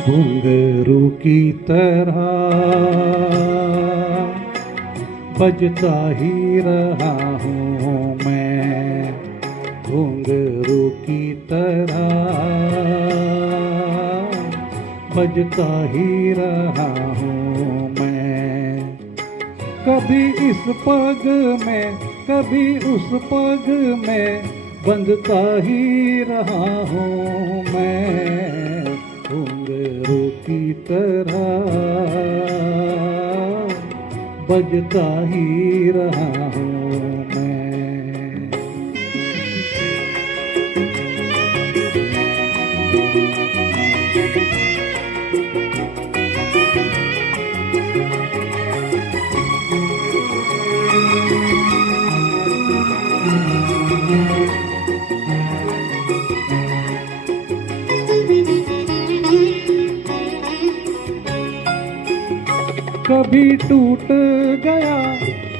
घुंघरू की तरह बजता ही रहा हूँ मैं, घुंघरू की तरह बजता ही रहा हूँ मैं। कभी इस पग में कभी उस पग में बंधता ही रहा हूँ मैं, घुंघरू की तरह बजता ही रहा हूँ मैं। कभी टूट गया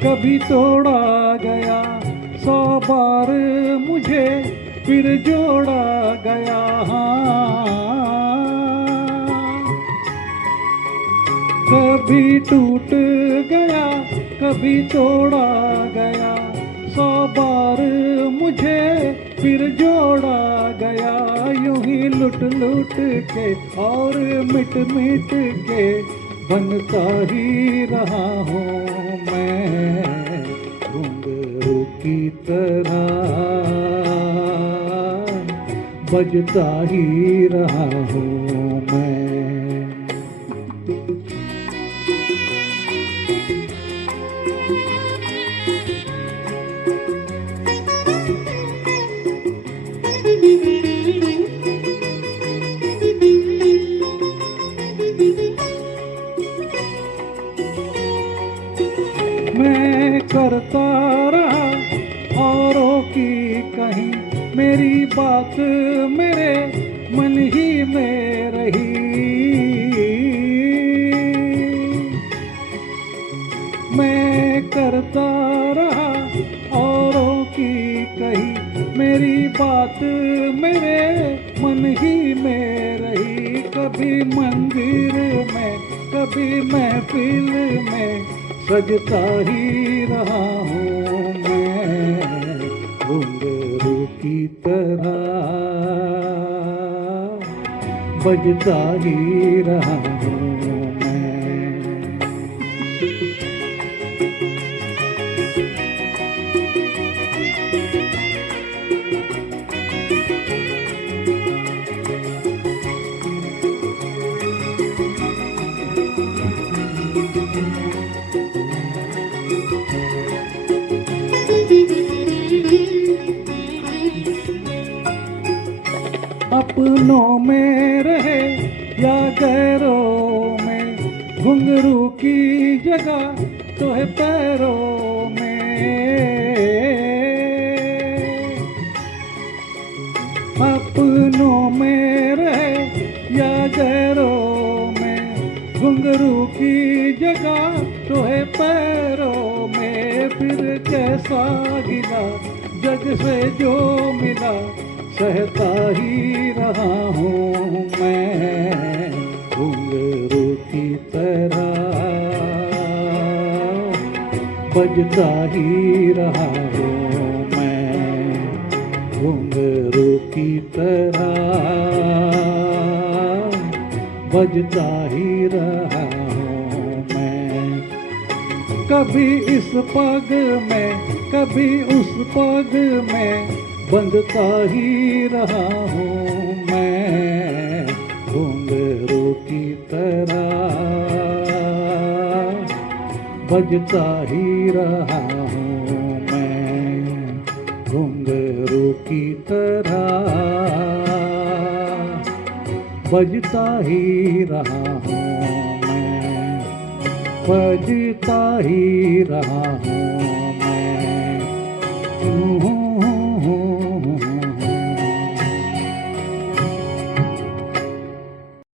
कभी तोड़ा गया, 100 बार मुझे फिर जोड़ा गया। कभी टूट गया कभी तोड़ा गया, 100 बार मुझे फिर जोड़ा गया। यूं ही लुट लुट के और मिट मिट के बनता ही रहा हूँ मैं, घुंघरू की तरह बजता ही रहा हूँ मैं। मैं करता रहा औरों की कहीं, मेरी बात मेरे मन ही में रही। मैं करता रहा औरों की कहीं, मेरी बात मेरे मन ही में रही। कभी मंदिर में कभी महफिल में सजता ही रहा हूँ मैं, घुंघरू की तरह बजता ही रहा हूँ मैं। अपनों में रहे या गैरों में, घुंघरू की जगह तो है पैरों में। अपनों में रहे या गैरों में, घुंघरू की जगह तो है पैरों में। फिर कैसा गिला जग से जो मिला, सहता ही रहा हूँ मैं, घुंघरू की तरह बजता ही रहा हूँ मैं, घुंघरू की तरह बजता ही रहा हूँ मैं। कभी इस पग में कभी उस पग में बंधता ही रहा हूँ मैं, घुंघरू की तरह बजता ही रहा हूँ मैं, घुंघरू की तरह बजता ही रहा हूँ मैं, बजता ही रहा हूँ।